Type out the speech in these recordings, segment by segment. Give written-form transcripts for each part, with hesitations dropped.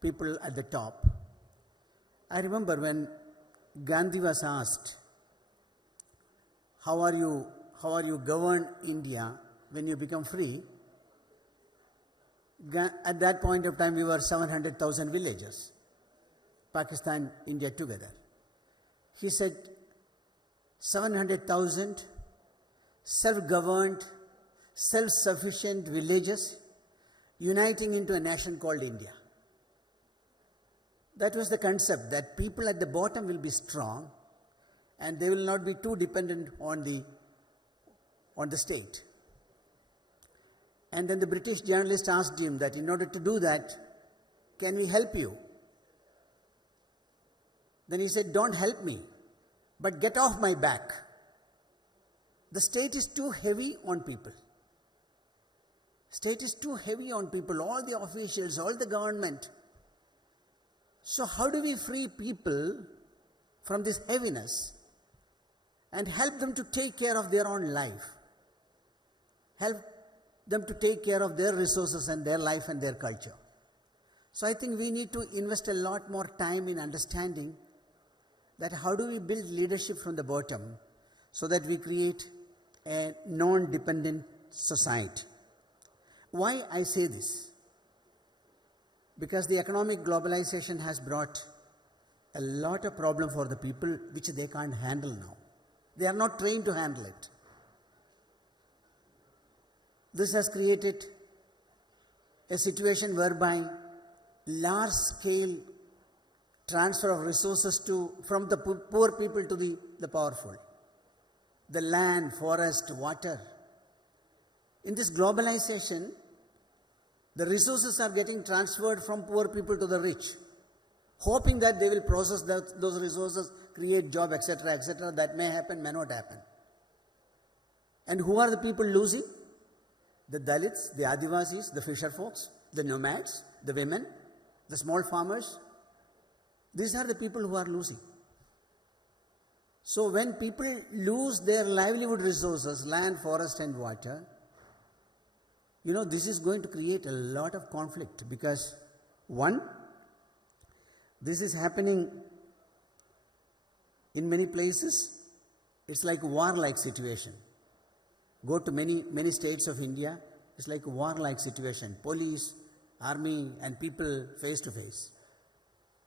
people at the top. I remember when Gandhi was asked, how are you govern India when you become free? At that point of time, we were 700,000 villagers, Pakistan, India together. He said, 700,000 self-governed, self-sufficient villages uniting into a nation called India. That was the concept, that people at the bottom will be strong and they will not be too dependent on the state. And then the British journalist asked him that in order to do that, can we help you? Then he said, don't help me, but get off my back. The state is too heavy on people. State is too heavy on people, all the officials, all the government. So how do we free people from this heaviness and help them to take care of their own life? Help them to take care of their resources and their life and their culture. So I think we need to invest a lot more time in understanding that how do we build leadership from the bottom so that we create a non-dependent society. Why I say this? Because the economic globalization has brought a lot of problem for the people which they can't handle now. They are not trained to handle it. This has created a situation whereby large-scale transfer of resources from the poor people to the powerful. The land, forest, water. In this globalization, the resources are getting transferred from poor people to the rich, hoping that they will process those resources, create job, etc., etc. That may happen, may not happen. And who are the people losing? The Dalits, the Adivasis, the fisher folks, the nomads, the women, the small farmers. These are the people who are losing. So when people lose their livelihood resources, land, forest and water, this is going to create a lot of conflict because, one, this is happening in many places. It's like a war-like situation. Go to many states of India, it's like a war-like situation. Police, army and people face to face.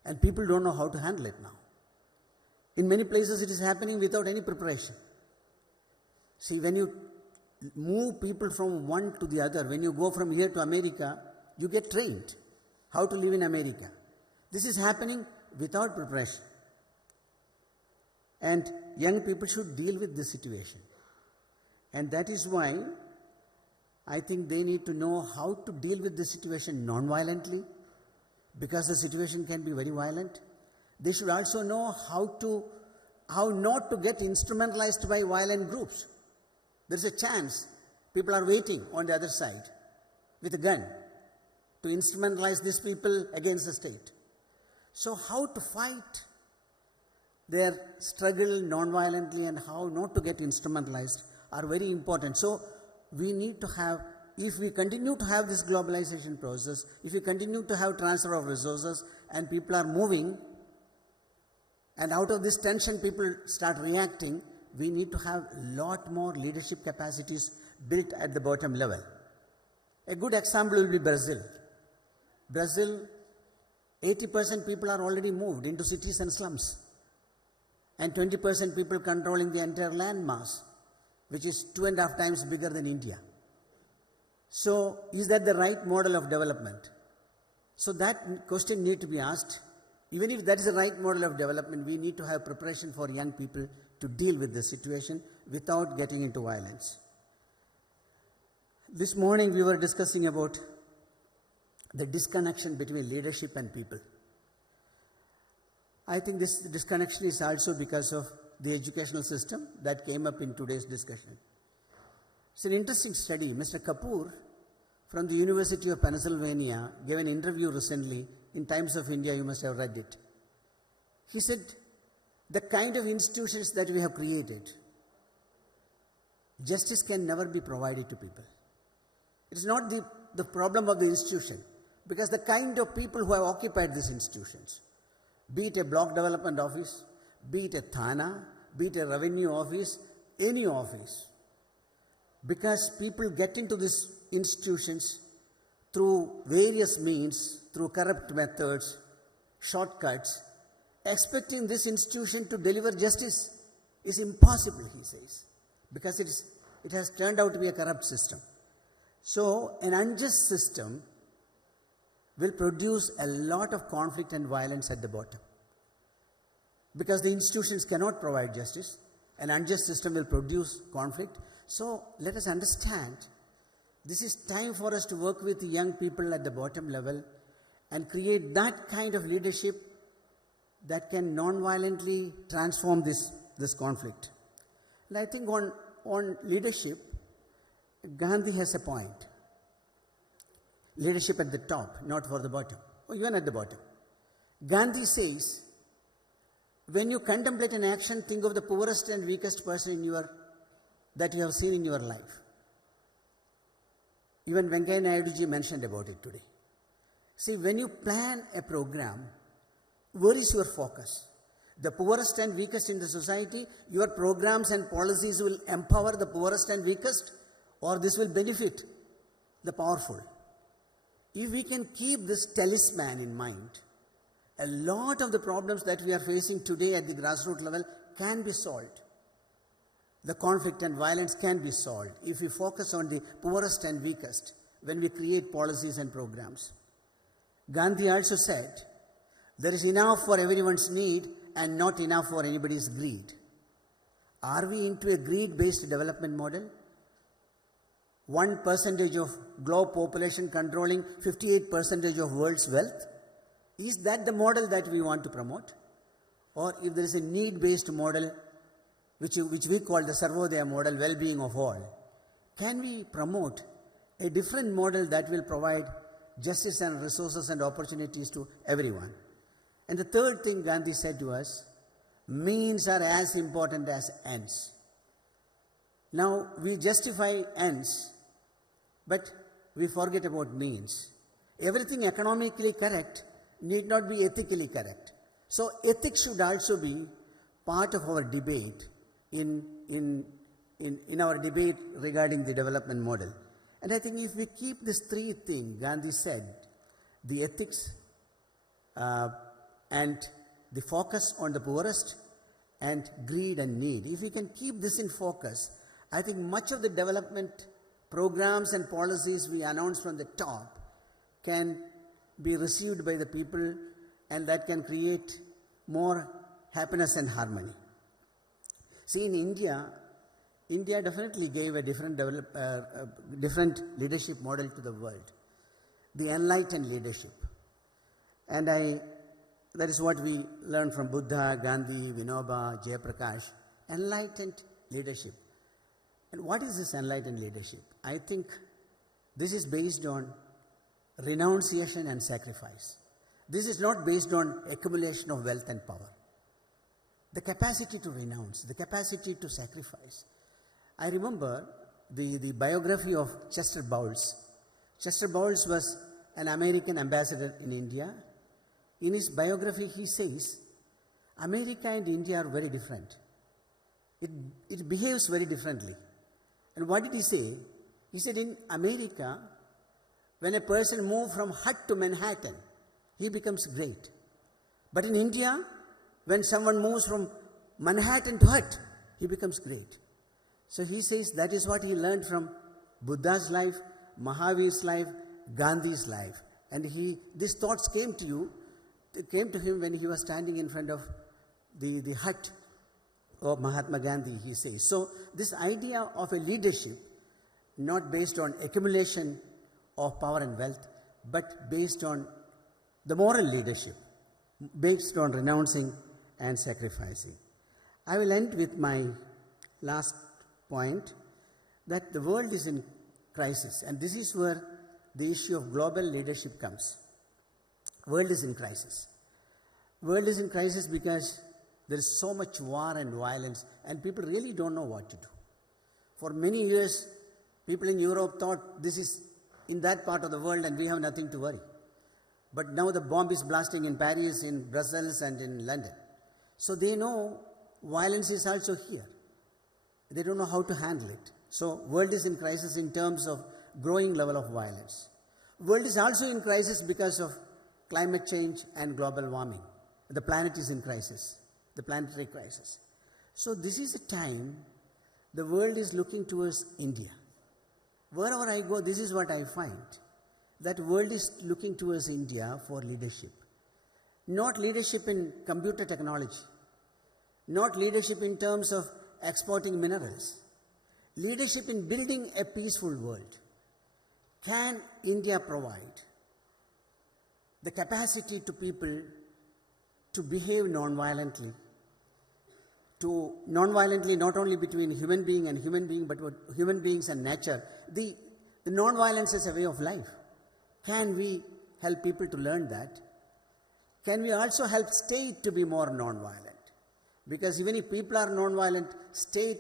And people don't know how to handle it now. In many places it is happening without any preparation. See, when you move people from one to the other, when you go from here to America, you get trained how to live in America. This is happening without preparation. And young people should deal with this situation. And that is why I think they need to know how to deal with this situation non-violently, because the situation can be very violent. They should also know how not to get instrumentalized by violent groups. There is a chance people are waiting on the other side with a gun to instrumentalize these people against the state. So how to fight their struggle non-violently and how not to get instrumentalized are very important. So we need to have, if we continue to have this globalization process, if we continue to have transfer of resources and people are moving, and out of this tension people start reacting, we need to have a lot more leadership capacities built at the bottom level. A good example will be Brazil. Brazil, 80% people are already moved into cities and slums, and 20% people controlling the entire land mass, which is 2.5 times bigger than India. So is that the right model of development? So that question needs to be asked. Even if that is the right model of development, we need to have preparation for young people to deal with the situation without getting into violence. This morning we were discussing about the disconnection between leadership and people. I think this disconnection is also because of the educational system that came up in today's discussion. It's an interesting study. Mr. Kapoor from the University of Pennsylvania gave an interview recently in Times of India. You must have read it. He said, the kind of institutions that we have created, justice can never be provided to people. It is not the problem of the institution, Because the kind of people who have occupied these institutions, be it a block development office, be it a Thana, be it a revenue office, any office, because people get into these institutions through various means, through corrupt methods, shortcuts, expecting this institution to deliver justice is impossible, he says, because it has turned out to be a corrupt system. So, an unjust system will produce a lot of conflict and violence at the bottom. Because the institutions cannot provide justice, an unjust system will produce conflict. So, let us understand, this is time for us to work with the young people at the bottom level and create that kind of leadership that can non-violently transform this conflict. And I think on leadership, Gandhi has a point. Leadership at the top, not for the bottom, or even at the bottom. Gandhi says, when you contemplate an action, think of the poorest and weakest person that you have seen in your life. Even Venkaiah Naiduji mentioned about it today. See, when you plan a program, where is your focus? The poorest and weakest in the society, your programs and policies will empower the poorest and weakest, or this will benefit the powerful. If we can keep this talisman in mind, a lot of the problems that we are facing today at the grassroots level can be solved. The conflict and violence can be solved if we focus on the poorest and weakest when we create policies and programs. Gandhi also said, there is enough for everyone's need and not enough for anybody's greed. Are we into a greed-based development model? 1% of globe population controlling 58% of world's wealth? Is that the model that we want to promote? Or if there is a need-based model, which we call the Sarvodaya model, well-being of all, can we promote a different model that will provide justice and resources and opportunities to everyone? And the third thing Gandhi said to us, means are as important as ends. Now, we justify ends, but we forget about means. Everything economically correct need not be ethically correct. So, ethics should also be part of our debate in our debate regarding the development model. And I think if we keep these three things, Gandhi said, the ethics and the focus on the poorest and greed and need, if we can keep this in focus, I think much of the development programs and policies we announce from the top can be received by the people, and that can create more happiness and harmony. See, in India definitely gave a different leadership model to the world, the enlightened leadership. And that is what we learned from Buddha, Gandhi, Vinoba, Jayaprakash, enlightened leadership. And what is this enlightened leadership? I think this is based on renunciation and sacrifice. This is not based on accumulation of wealth and power. The capacity to renounce, the capacity to sacrifice. I remember the biography of Chester Bowles. Chester Bowles was an American ambassador in India. In his biography, he says, America and India are very different. It behaves very differently. And what did he say? He said, in America, when a person moves from hut to Manhattan, he becomes great. But in India, when someone moves from Manhattan to hut, he becomes great. So he says that is what he learned from Buddha's life, Mahavir's life, Gandhi's life. And these thoughts came to him when he was standing in front of the hut of Mahatma Gandhi, he says. So this idea of a leadership, not based on accumulation of power and wealth, but based on the moral leadership, based on renouncing and sacrificing. I will end with my last point, that the world is in crisis, and this is where the issue of global leadership comes. World is in crisis. World is in crisis because there is so much war and violence, and people really don't know what to do. For many years, people in Europe thought this is in that part of the world and we have nothing to worry. But now the bomb is blasting in Paris, in Brussels, and in London. So they know violence is also here. They don't know how to handle it. So world is in crisis in terms of growing level of violence. World is also in crisis because of climate change and global warming. The planet is in crisis, the planetary crisis. So this is a time the world is looking towards India. Wherever I go, this is what I find. That world is looking towards India for leadership. Not leadership in computer technology, not leadership in terms of exporting minerals, leadership in building a peaceful world. Can India provide the capacity to people to behave non-violently, not only between human being and human being, but with human beings and nature? The non-violence is a way of life. Can we help people to learn that? Can we also help state to be more non-violent? Because even if people are non-violent, state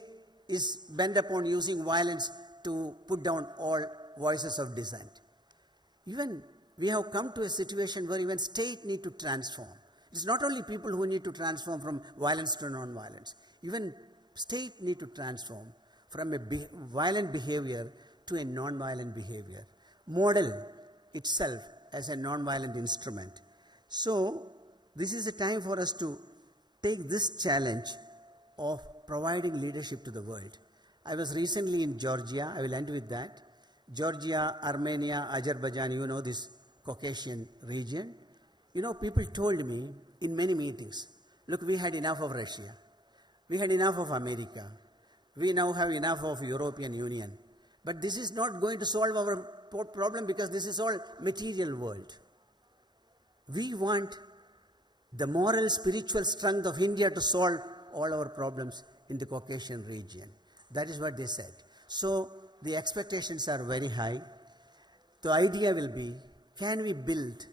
is bent upon using violence to put down all voices of dissent. Even we have come to a situation where even state need to transform. It's not only people who need to transform from violence to non-violence. Even state need to transform from a violent behavior to a non-violent behavior. Model itself as a non-violent instrument. So this is a time for us to take this challenge of providing leadership to the world. I was recently in Georgia. I will end with that. Georgia, Armenia, Azerbaijan, you know this Caucasian region. You know, people told me in many meetings, look, we had enough of Russia. We had enough of America. We now have enough of European Union. But this is not going to solve our problem because this is all material world. We want the moral, spiritual strength of India to solve all our problems in the Caucasian region. That is what they said. So the expectations are very high. The idea will be, can we build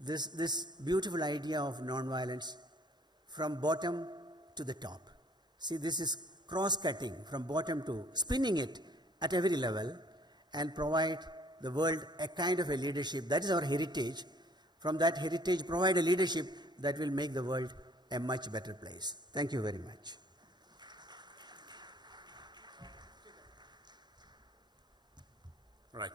this beautiful idea of non-violence from bottom to the top? See, this is cross-cutting from bottom to spinning it at every level and provide the world a kind of a leadership. That is our heritage. From that heritage, provide a leadership that will make the world a much better place. Thank you very much. Right.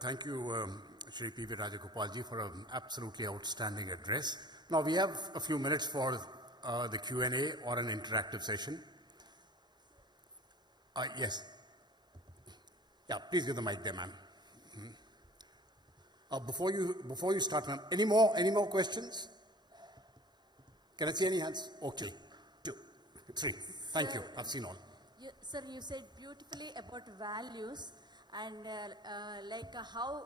Thank you, Shri P.V. Rajagopalji, for an absolutely outstanding address. Now we have a few minutes for the Q&A or an interactive session. Yes. Yeah, please give the mic there, ma'am. Before you start, ma'am, any more questions? Can I see any hands? Okay, 2, 3. Thank you. I've seen all. Sir, you said beautifully about values and how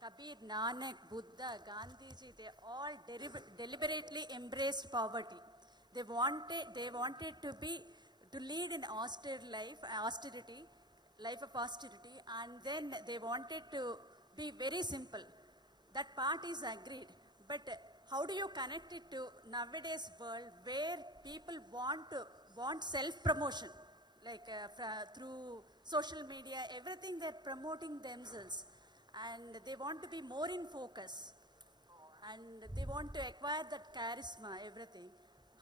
Kabir, Nanak, Buddha, Gandhiji, they all deliberately embraced poverty. They wanted to lead an austerity, life of austerity, and then they wanted to be very simple. That part is agreed. But how do you connect it to nowadays world where people want self-promotion, through social media, everything they're promoting themselves, and they want to be more in focus, and they want to acquire that charisma, everything.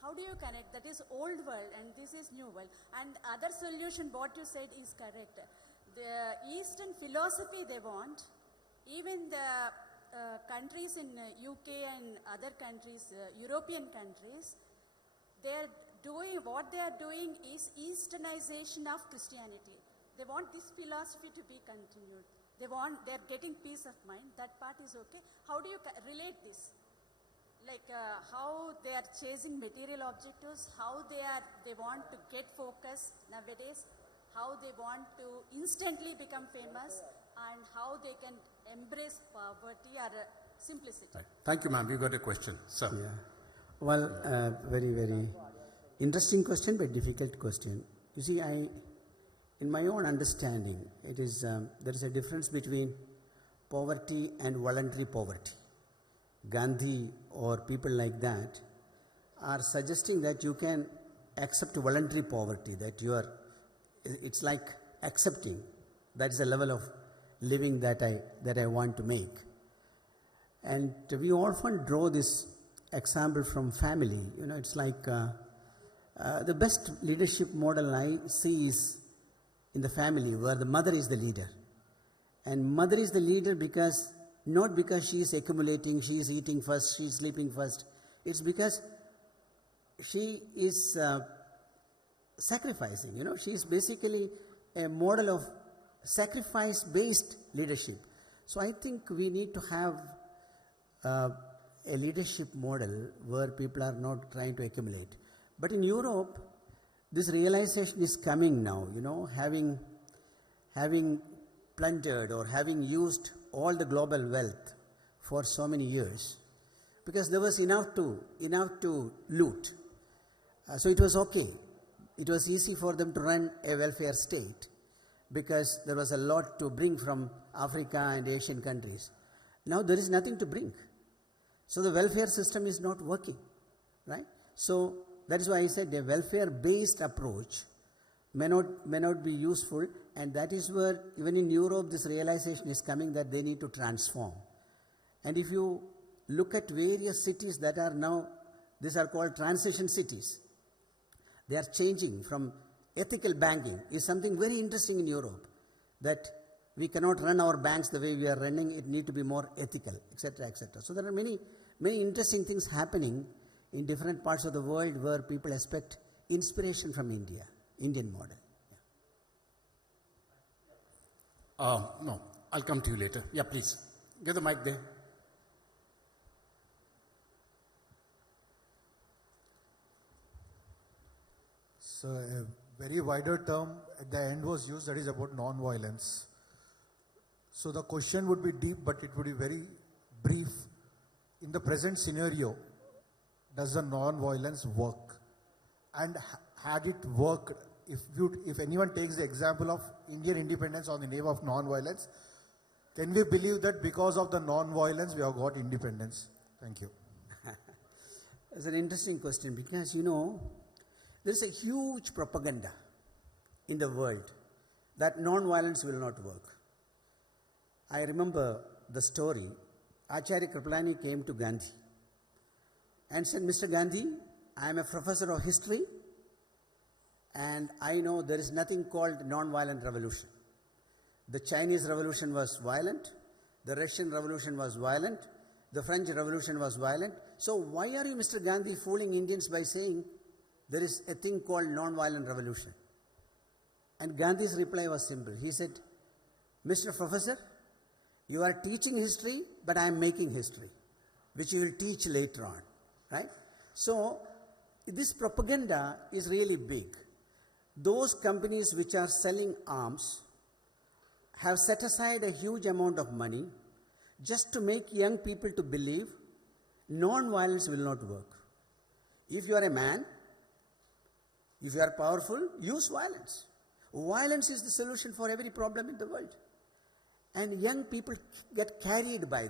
How do you connect? That is old world and this is new world. And other solution, what you said is correct. The Eastern philosophy they want, even the countries in UK and other countries, European countries, what they are doing is Easternization of Christianity. They want this philosophy to be continued. They're getting peace of mind. That part is okay. How do you relate this? How they are chasing material objectives, how they want to get focus nowadays, how they want to instantly become famous, and how they can embrace poverty or simplicity. Right. Thank you, ma'am. You got a question, sir. Yeah. Well, very, very interesting question, but difficult question. You see, in my own understanding, there is a difference between poverty and voluntary poverty. Gandhi or people like that are suggesting that you can accept voluntary poverty, that it's like accepting. That is a level of living that I want to make. And we often draw this example from family. You know, it's like the best leadership model I see is in the family, where the mother is the leader. And mother is the leader because, not because she is accumulating, she is eating first, she is sleeping first. It's because she is sacrificing. You know, she is basically a model of sacrifice-based leadership. So I think we need to have a leadership model where people are not trying to accumulate. But in Europe, this realization is coming now, you know, having plundered or having used all the global wealth for so many years, because there was enough to loot. So it was okay. It was easy for them to run a welfare state because there was a lot to bring from Africa and Asian countries. Now there is nothing to bring. So the welfare system is not working, right? So that is why I said a welfare-based approach may not be useful, and that is where even in Europe this realization is coming that they need to transform. And if you look at various cities that are now, these are called transition cities. They are changing from ethical banking is something very interesting in Europe, that we cannot run our banks the way we are running, it need to be more ethical, etc., etc. So there are many interesting things happening in different parts of the world where people expect inspiration from India, Indian model. No, I'll come to you later. Yeah, please. Get the mic there. So a very wider term at the end was used, that is about non-violence. So the question would be deep, but it would be very brief. In the present scenario, does the non-violence work? And had it worked, if anyone takes the example of Indian independence on the name of non-violence, can we believe that because of the non-violence we have got independence? Thank you. It's an interesting question because, you know, there's a huge propaganda in the world that non-violence will not work. I remember the story. Acharya Kripalani came to Gandhi and said, Mr. Gandhi, I am a professor of history and I know there is nothing called non-violent revolution. The Chinese revolution was violent, the Russian revolution was violent, the French revolution was violent. So why are you, Mr. Gandhi, fooling Indians by saying there is a thing called non-violent revolution? And Gandhi's reply was simple. He said, Mr. Professor, you are teaching history, but I am making history, which you will teach later on, right? So this propaganda is really big. Those companies which are selling arms have set aside a huge amount of money just to make young people to believe non-violence will not work. If you are a man, if you are powerful, use violence. Violence is the solution for every problem in the world. And young people get carried by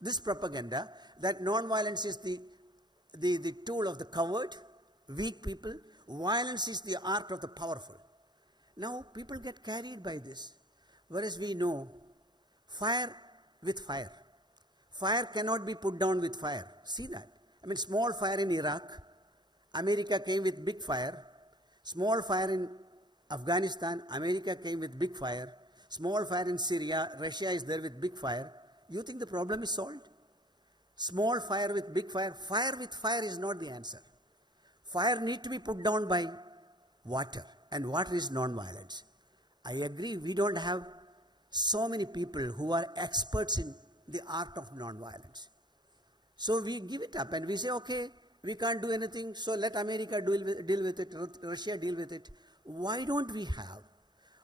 this propaganda that non-violence is the tool of the coward, weak people. Violence is the art of the powerful. Now people get carried by this. Whereas we know fire with fire. Fire cannot be put down with fire. See that? I mean, small fire in Iraq, America came with big fire. Small fire in Afghanistan, America came with big fire. Small fire in Syria, Russia is there with big fire. You think the problem is solved? Small fire with big fire. Fire with fire is not the answer. Fire needs to be put down by water, and water is non-violence. I agree, we don't have so many people who are experts in the art of non-violence. So we give it up and we say, okay, we can't do anything, so let America deal with it, Russia deal with it. Why don't we have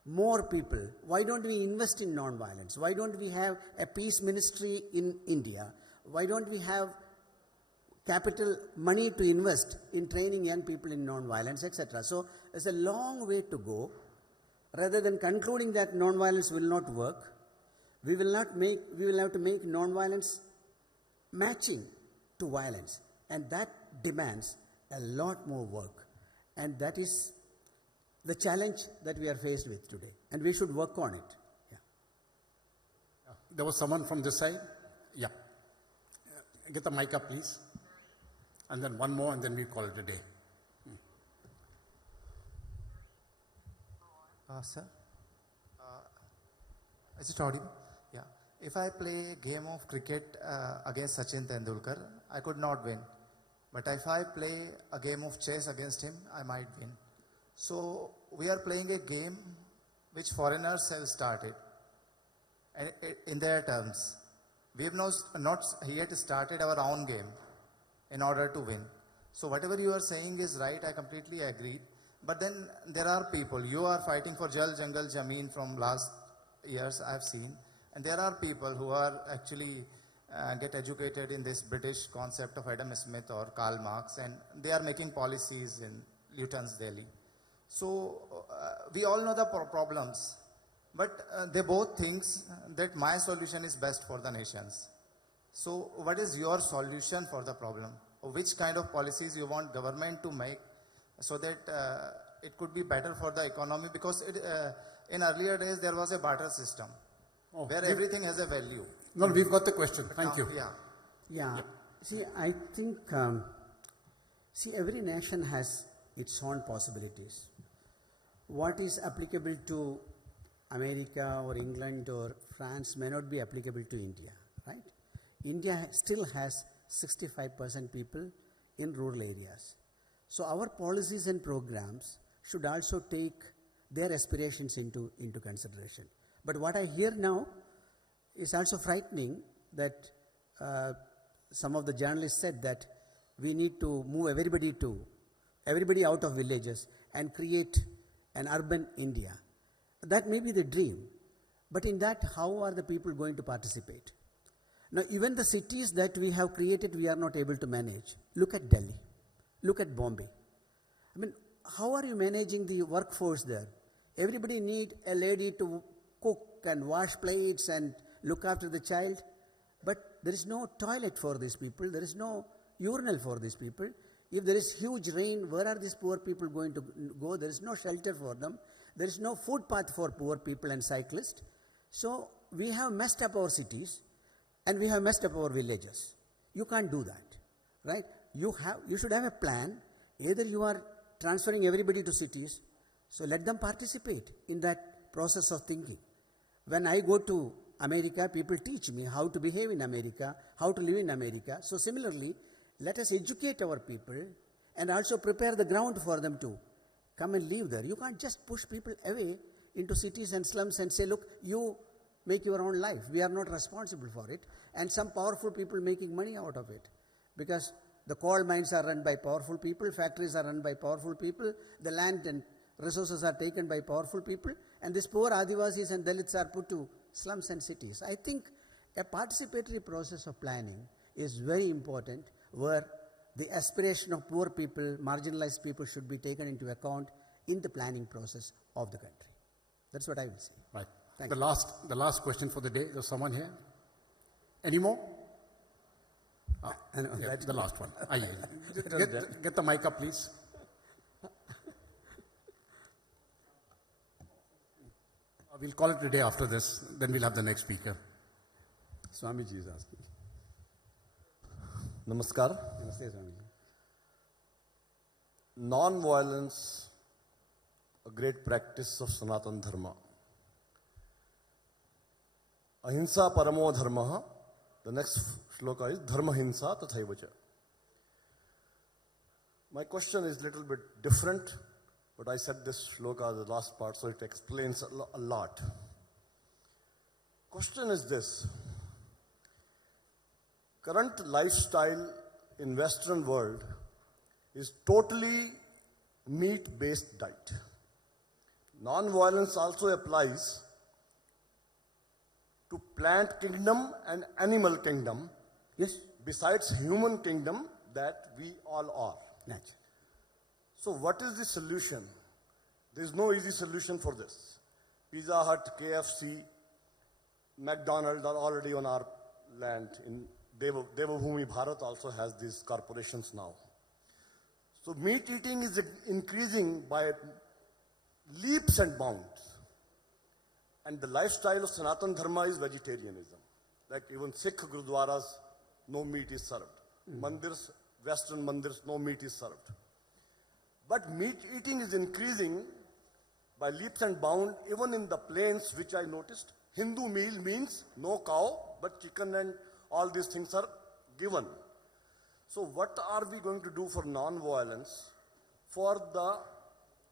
more people? Why don't we invest in non-violence? Why don't we have a peace ministry in India? Why don't we have capital money to invest in training young people in non-violence, etc.? So there's a long way to go. Rather than concluding that non-violence will not work, we will have to make non-violence matching to violence. And that demands a lot more work. And that is the challenge that we are faced with today. And we should work on it. Yeah. There was someone from this side? Yeah. Get the mic up, please. And then one more, and then we call it a day. Sir, is it audible? Yeah. If I play a game of cricket against Sachin Tendulkar, I could not win. But if I play a game of chess against him, I might win. So we are playing a game which foreigners have started, and in their terms. We have not yet started our own game in order to win. So whatever you are saying is right, I completely agree. But then there are people, you are fighting for Jal, Jangal, Jameen from last years I have seen. And there are people who are actually get educated in this British concept of Adam Smith or Karl Marx, and they are making policies in Luton's Delhi. So we all know the problems, but they both think that my solution is best for the nations. So what is your solution for the problem? Or which kind of policies you want government to make so that it could be better for the economy? Because in earlier days there was a barter system where everything has a value. No, we've got the question. Thank you. Yeah. See, I think, every nation has its own possibilities. What is applicable to America or England or France may not be applicable to India, right? India still has 65% people in rural areas. So our policies and programs should also take their aspirations into consideration. But what I hear now is also frightening, that some of the journalists said that we need to move everybody out of villages and create an urban India. That may be the dream, but in that, how are the people going to participate? Now, even the cities that we have created, we are not able to manage. Look at Delhi. Look at Bombay. I mean, how are you managing the workforce there? Everybody need a lady to cook and wash plates and look after the child, but there is no toilet for these people. There is no urinal for these people. If there is huge rain, where are these poor people going to go? There is no shelter for them. There is no footpath for poor people and cyclists. So we have messed up our cities and we have messed up our villages. You can't do that, right? You should have a plan. Either you are transferring everybody to cities, so let them participate in that process of thinking. When I go to America, people teach me how to behave in America, how to live in America. So similarly, let us educate our people and also prepare the ground for them to come and live there. You can't just push people away into cities and slums and say, look, you make your own life. We are not responsible for it. And some powerful people making money out of it. Because the coal mines are run by powerful people, factories are run by powerful people, the land and resources are taken by powerful people, and these poor Adivasis and Dalits are put to slums and cities. I think a participatory process of planning is very important, where the aspiration of poor people, marginalized people should be taken into account in the planning process of the country. That's what I will say. Right. Thank the last question for the day. There's someone here. Any more? Yeah, the last one. Get the mic up, please. We'll call it a day after this. Then we'll have the next speaker. Swamiji is asking. Namaskar. Namaste, Swamiji. Non-violence, a great practice of Sanatana Dharma. Ahimsa paramo dharma. The next shloka is dharma hinsa tathaivacha. My question is a little bit different, but I said this shloka, the last part, so it explains a lot. Question is this. Current lifestyle in Western world is totally meat-based diet. Non-violence also applies to plant kingdom and animal kingdom. Yes. Besides human kingdom that we all are. Naturally. So what is the solution? There is no easy solution for this. Pizza Hut, KFC, McDonald's are already on our land. In Devabhumi Bharat also has these corporations now. So meat eating is increasing by leaps and bounds. And the lifestyle of Sanatana Dharma is vegetarianism. Like even Sikh Gurudwaras, no meat is served. Mandirs, Western mandirs, no meat is served. But meat eating is increasing by leaps and bounds, even in the plains, which I noticed. Hindu meal means no cow, but chicken and all these things are given. So what are we going to do for non-violence for the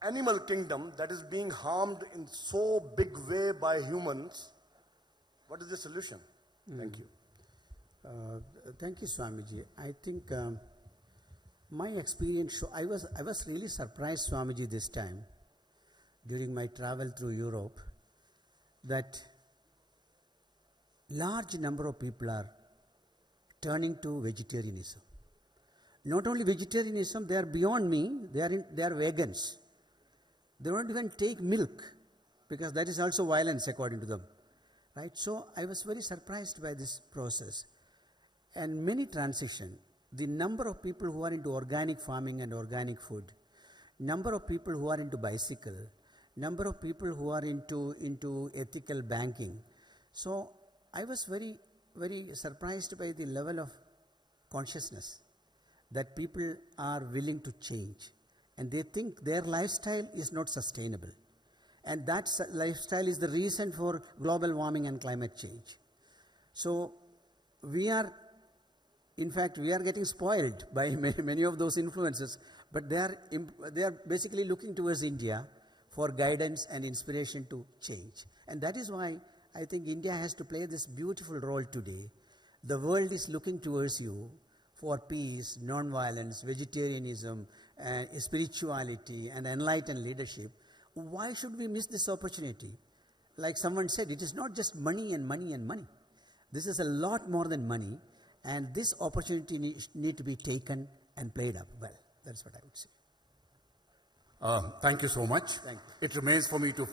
animal kingdom that is being harmed in so big way by humans? What is the solution? Thank you. Thank you, Swamiji. I think my experience, I was really surprised, Swamiji, this time during my travel through Europe, that large number of people are turning to vegetarianism. Not only vegetarianism, they are beyond me, they are vegans. They don't even take milk, because that is also violence according to them. Right? So I was very surprised by this process. And many transition, the number of people who are into organic farming and organic food, number of people who are into bicycle, number of people who are into ethical banking. So I was very, very surprised by the level of consciousness that people are willing to change. And they think their lifestyle is not sustainable. And that lifestyle is the reason for global warming and climate change. So in fact, we are getting spoiled by many of those influences, but they are basically looking towards India for guidance and inspiration to change. And that is why I think India has to play this beautiful role today. The world is looking towards you for peace, non-violence, vegetarianism, spirituality, and enlightened leadership. Why should we miss this opportunity? Like someone said, it is not just money and money and money. This is a lot more than money, and this opportunity need to be taken and played up well. That's what I would say. Thank you so much. Thank you. It remains for me to,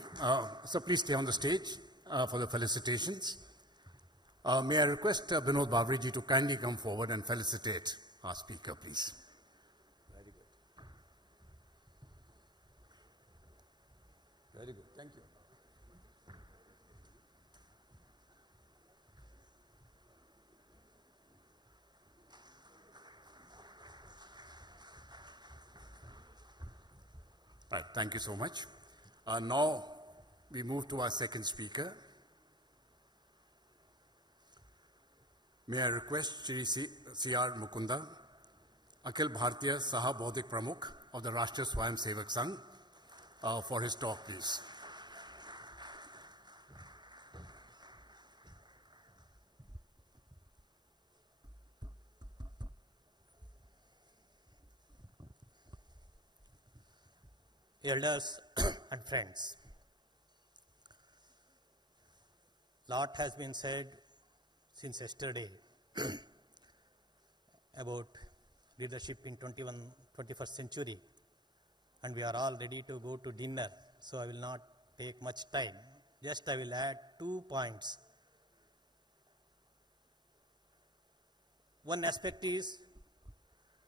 so please stay on the stage for the felicitations. May I request Binod Bavriji to kindly come forward and felicitate our speaker, please. Very good. Very good. Thank you. Right, thank you so much. Now we move to our second speaker. May I request Shri C.R. Mukunda, Akhil Bharatiya Saha Baudik Pramukh of the Rashtriya Swayam Sevak Sangh for his talk, please. Elders and friends, lot has been said since yesterday about leadership in 21st century, and we are all ready to go to dinner, so I will not take much time. Just I will add 2 points. One aspect is,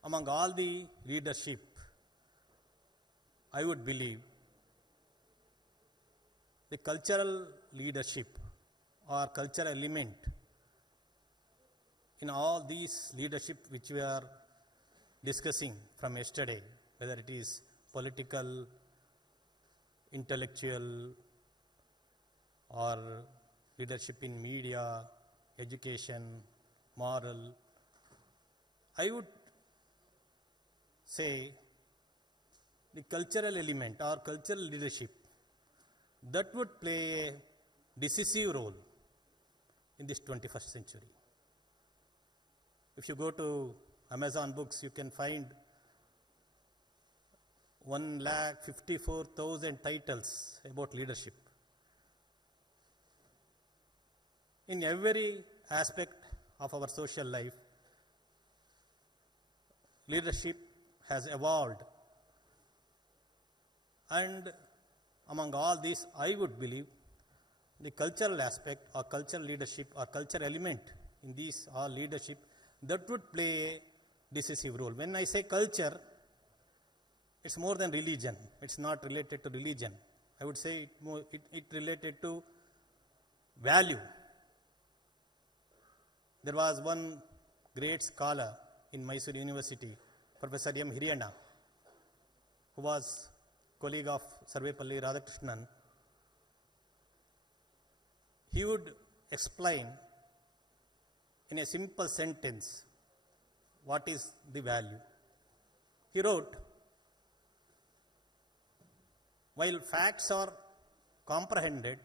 among all the leadership, I would believe the cultural leadership or cultural element in all these leadership which we are discussing from yesterday, whether it is political, intellectual, or leadership in media, education, moral, I would say the cultural element or cultural leadership that would play a decisive role in this 21st century. If you go to Amazon books, you can find 1,54,000 titles about leadership. In every aspect of our social life, leadership has evolved. And among all these, I would believe the cultural aspect or cultural leadership or cultural element in these all leadership that would play a decisive role. When I say culture, it's more than religion. It's not related to religion. I would say it related to value. There was one great scholar in Mysore University, Professor M. Hiriyana, who was colleague of Sarvepalli Radhakrishnan. He would explain in a simple sentence what is the value. He wrote, while facts are comprehended,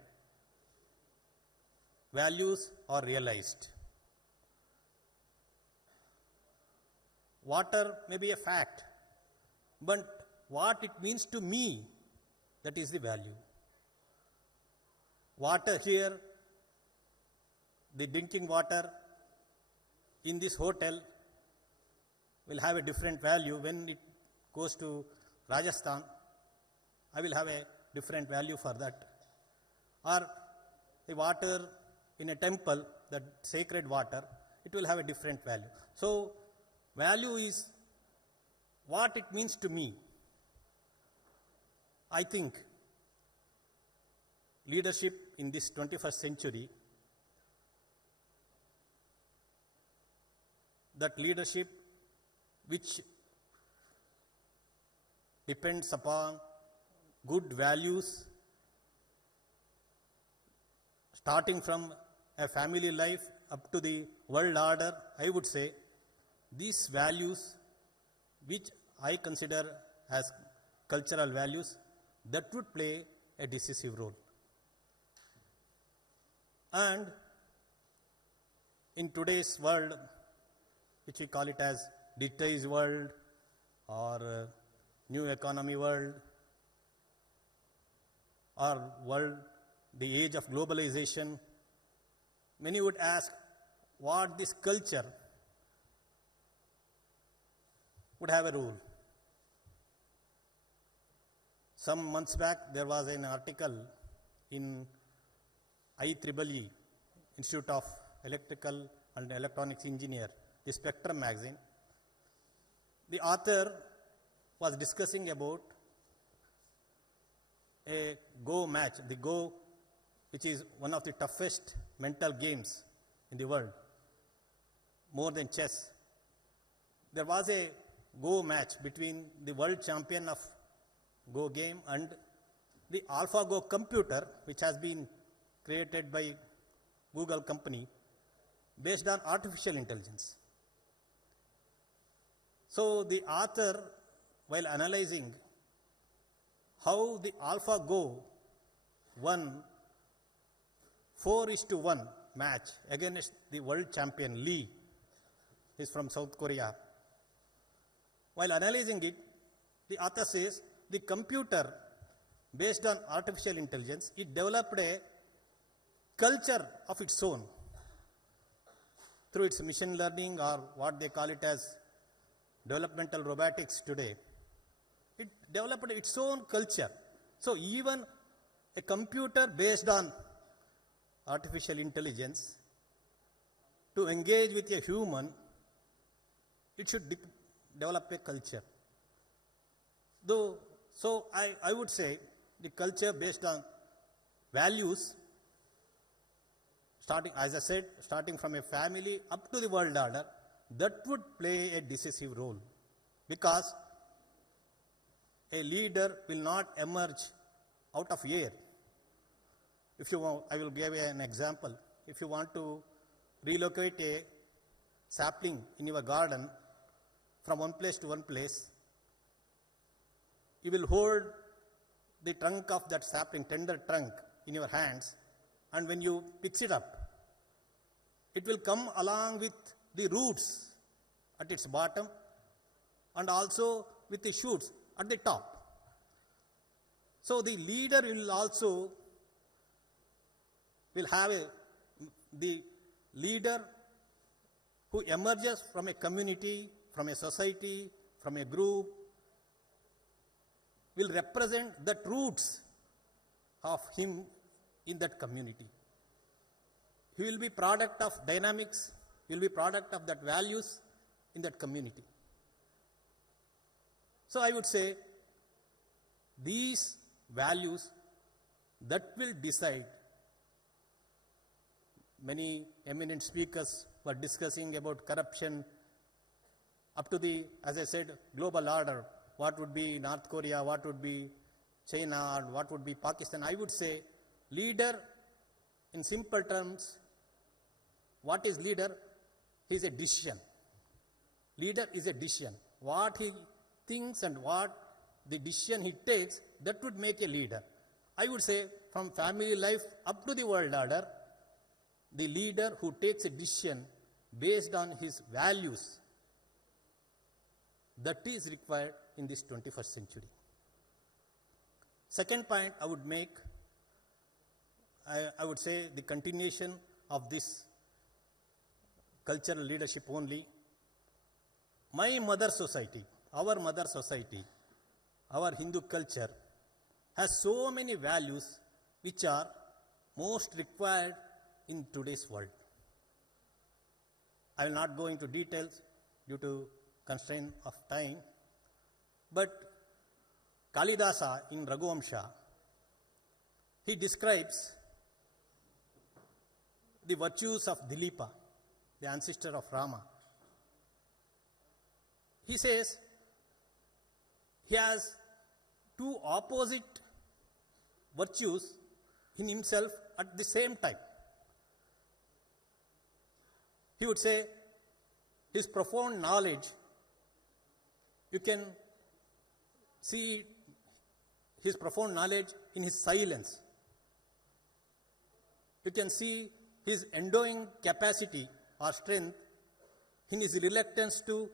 values are realized. Water may be a fact, but what it means to me, that is the value. Water here, the drinking water in this hotel will have a different value. When it goes to Rajasthan, I will have a different value for that. Or the water in a temple, that sacred water, it will have a different value. So, value is what it means to me. I think leadership in this 21st century, that leadership which depends upon good values, starting from a family life up to the world order, I would say these values, which I consider as cultural values, that would play a decisive role. And in today's world, which we call it as digitized world or new economy world, or world, the age of globalization, many would ask what this culture would have a role. Some months back, there was an article in IEEE, Institute of Electrical and Electronics Engineer, the Spectrum magazine. The author was discussing about a Go match, the Go, which is one of the toughest mental games in the world, more than chess. There was a Go match between the world champion of Go game and the AlphaGo computer, which has been created by Google company based on artificial intelligence. So the author, while analyzing how the AlphaGo won 4:1 match against the world champion Lee, he is from South Korea. While analyzing it, the author says the computer, based on artificial intelligence, it developed a culture of its own through its machine learning, or what they call it as developmental robotics today. It developed its own culture. So even a computer based on artificial intelligence, to engage with a human, it should develop a culture. So I would say the culture based on values, starting, as I said, starting from a family up to the world order, that would play a decisive role, because a leader will not emerge out of air. If you want, I will give an example. If you want to relocate a sapling in your garden from one place to one place, you will hold the trunk of that sapling, tender trunk, in your hands, and when you pick it up, it will come along with the roots at its bottom and also with the shoots at the top. So the leader will also have the leader who emerges from a community, from a society, from a group, will represent the roots of him in that community. He will be product of dynamics, he will be product of that values in that community. So I would say these values that will decide. Many eminent speakers were discussing about corruption up to the, as I said, global order. What would be North Korea, what would be China, and what would be Pakistan? I would say leader, in simple terms, what is leader? He is a decision. Leader is a decision. What he thinks and what the decision he takes, that would make a leader. I would say from family life up to the world order, the leader who takes a decision based on his values, that is required in this 21st century. Second point I would make, I would say the continuation of this cultural leadership only. My mother society, our mother society, our Hindu culture has so many values which are most required in today's world. I will not go into details due to constraint of time, but Kalidasa in Raghuvamsha, he describes the virtues of Dilipa, the ancestor of Rama. He says he has two opposite virtues in himself at the same time. He would say his profound knowledge, you can see his profound knowledge in his silence. You can see his endowing capacity or strength in his reluctance to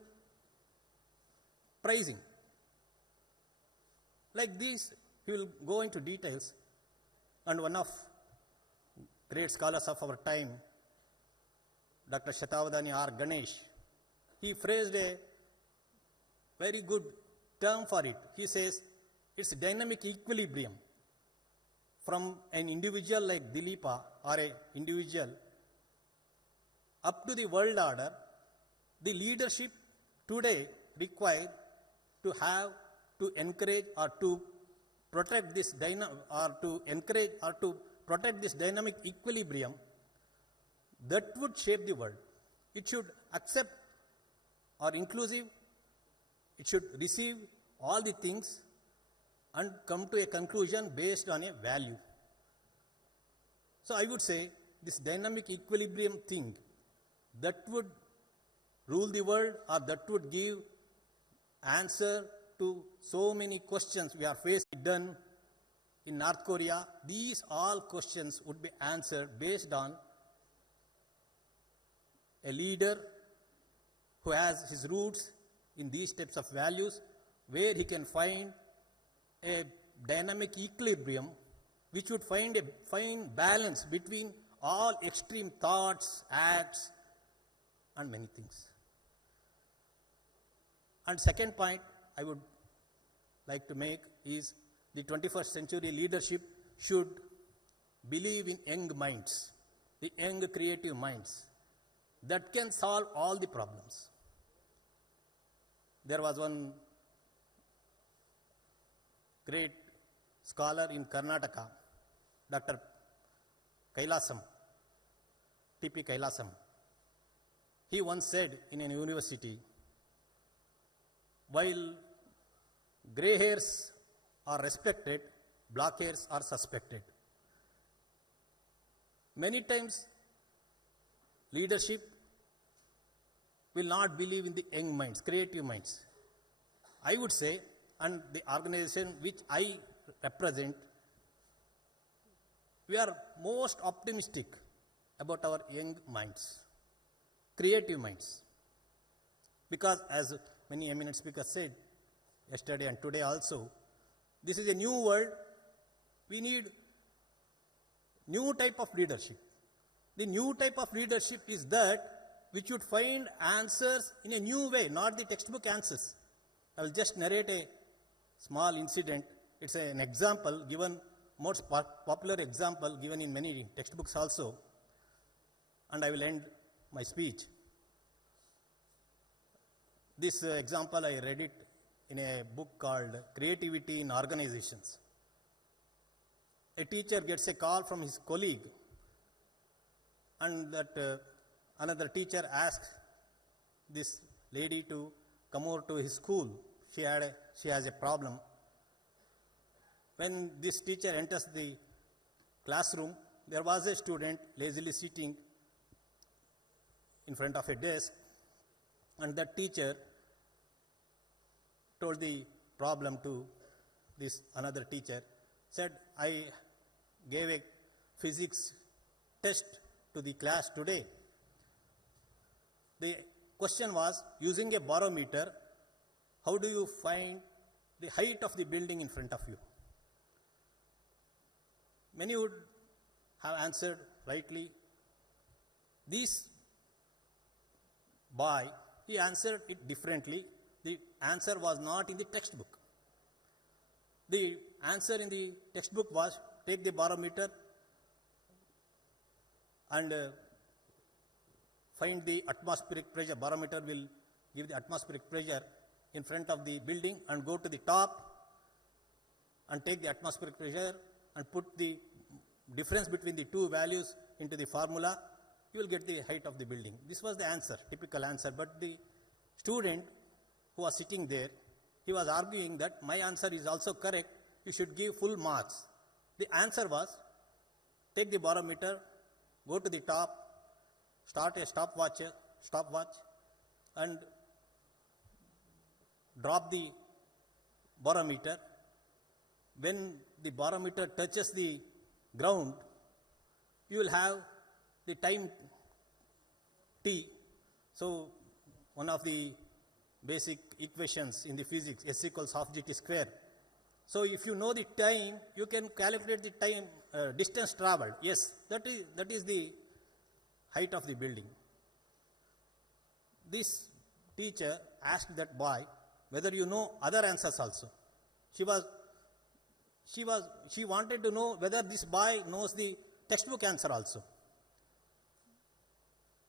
praising. Like this, he will go into details, and one of great scholars of our time, Dr. Shatavadani R. Ganesh, he phrased a very good term for it. He says it's dynamic equilibrium from an individual like Dilipa or an individual up to the world order. The leadership today required to have to encourage or to protect this dynamic equilibrium that would shape the world. It should accept or inclusive. It should receive all the things and come to a conclusion based on a value. So I would say this dynamic equilibrium thing that would rule the world or that would give answer to so many questions we are faced done in North Korea. These all questions would be answered based on a leader who has his roots in these types of values, where he can find a dynamic equilibrium which would find a fine balance between all extreme thoughts, acts, and many things. And second point I would like to make is the 21st century leadership should believe in young minds, the young creative minds that can solve all the problems. There was one great scholar in Karnataka, Dr. Kailasam, T.P. Kailasam. He once said in a university, while grey hairs are respected, black hairs are suspected. Many times, leadership will not believe in the young minds, creative minds. I would say, and the organization which I represent, we are most optimistic about our young minds, creative minds. Because as many eminent speakers said yesterday and today also, this is a new world. We need new type of leadership. The new type of leadership is that which would find answers in a new way, not the textbook answers. I will just narrate a small incident. It's an example given, most popular example given in many textbooks also. And I will end my speech. This example, I read it in a book called Creativity in Organizations. A teacher gets a call from his colleague, and that another teacher asked this lady to come over to his school. She has a problem. When this teacher enters the classroom, there was a student lazily sitting in front of a desk, and that teacher told the problem to this another teacher, said, I gave a physics test to the class today. The question was, using a barometer, how do you find the height of the building in front of you? Many would have answered rightly. This boy, he answered it differently. The answer was not in the textbook. The answer in the textbook was, take the barometer and find the atmospheric pressure. Barometer will give the atmospheric pressure in front of the building, and go to the top and take the atmospheric pressure and put the difference between the two values into the formula. You will get the height of the building. This was the answer, typical answer. But the student who was sitting there, he was arguing that my answer is also correct. You should give full marks. The answer was, take the barometer, go to the top, start a stopwatch, and drop the barometer. When the barometer touches the ground, you will have the time t. So one of the basic equations in the physics, S equals half gt square. So if you know the time, you can calculate the time distance traveled. Yes, that is the height of the building. This teacher asked that boy whether you know other answers also. She wanted to know whether this boy knows the textbook answer also.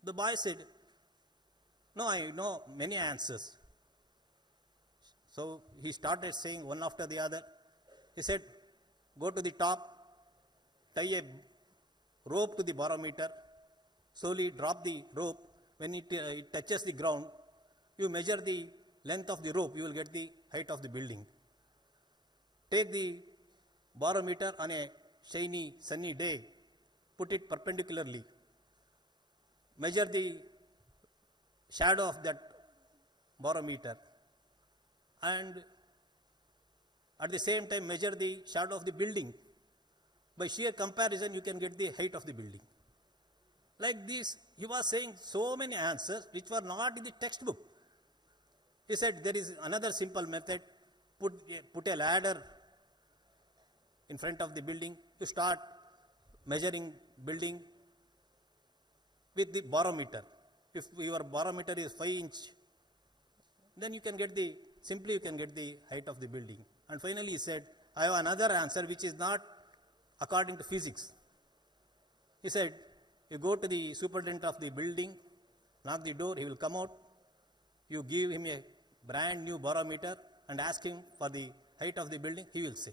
The boy said, no, I know many answers. So he started saying one after the other. He said, go to the top, tie a rope to the barometer, slowly drop the rope. When it touches the ground, you measure the length of the rope, you will get the height of the building. Take the barometer on a shiny, sunny day, put it perpendicularly, measure the shadow of that barometer, and at the same time measure the shadow of the building. By sheer comparison, you can get the height of the building. Like this, he was saying so many answers which were not in the textbook. He said there is another simple method. Put a ladder in front of the building. You start measuring building with the barometer. If your barometer is 5 inch, then you can get the height of the building. And finally he said, I have another answer which is not according to physics. He said, you go to the superintendent of the building, knock the door, he will come out. You give him a brand new barometer and ask him for the height of the building, he will say.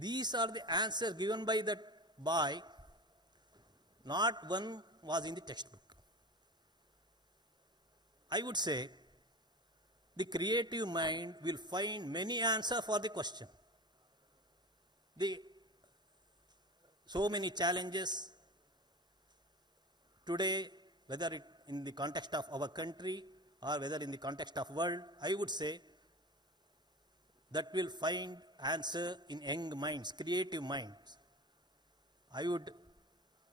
These are the answers given by that boy. Not one was in the textbook. I would say the creative mind will find many answers for the question. So many challenges today, whether it in the context of our country or whether in the context of world, I would say that will find answer in young minds, creative minds. I would